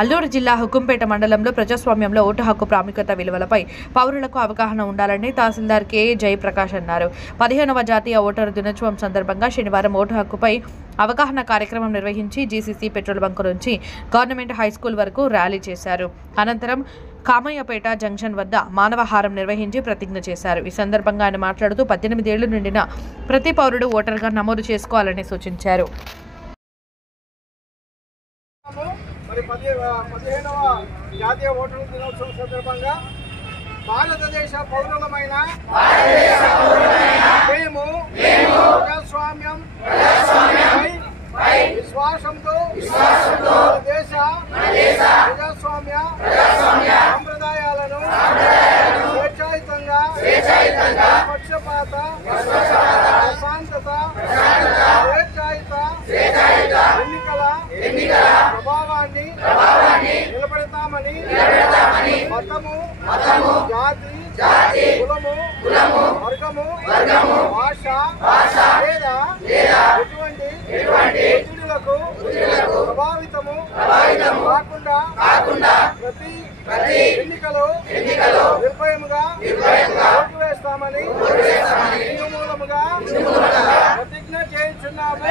అల్లూరు జిల్లా హుకుంపేట మండలంలో ప్రజాస్వామ్యంలో ఓటు హక్కు ప్రాముఖ్యత విలువలపై పౌరులకు అవగాహన ఉండాలని తహసీల్దార్ కె జయప్రకాష్ అన్నారు. 15వ జాతీయ ఓటరు దినోత్సవం సందర్భంగా శనివారం ఓటు హక్కుపై అవగాహన కార్యక్రమం నిర్వహించి జీసీసీ పెట్రోల్ బంకు నుంచి గవర్నమెంట్ హైస్కూల్ వరకు ర్యాలీ చేశారు. అనంతరం కామయ్యపేట జంక్షన్ వద్ద మానవహారం నిర్వహించి ప్రతిజ్ఞ చేశారు. ఈ సందర్భంగా ఆయన మాట్లాడుతూ 18 ఏళ్లు నిండిన ప్రతి పౌరుడు ఓటర్గా నమోదు చేసుకోవాలని సూచించారు. 15వ జాతీయ ఓటరు దినోత్సవం సందర్భంగా భారతదేశ పౌరులమైన మేము ప్రజాస్వామ్యం విశ్వాసంతో దేశ ప్రజాస్వామ్య సంప్రదాయాలను స్వేచ్ఛాయుతంగా పక్షపాత ప్రశాంతత స్వేచ్ఛాయుత ఎన్నికల ప్రభావాన్ని నిలబెడతామని మతము జాతి కులము వర్గము భాష లేదా ఎటువంటి ఒత్తిడులకు ప్రభావితము కాకుండా ప్రతి ఎన్నికలో నిర్భయముగా ఓటు వేస్తామని మూలముగా ప్రతిజ్ఞ చేయించున్నాము.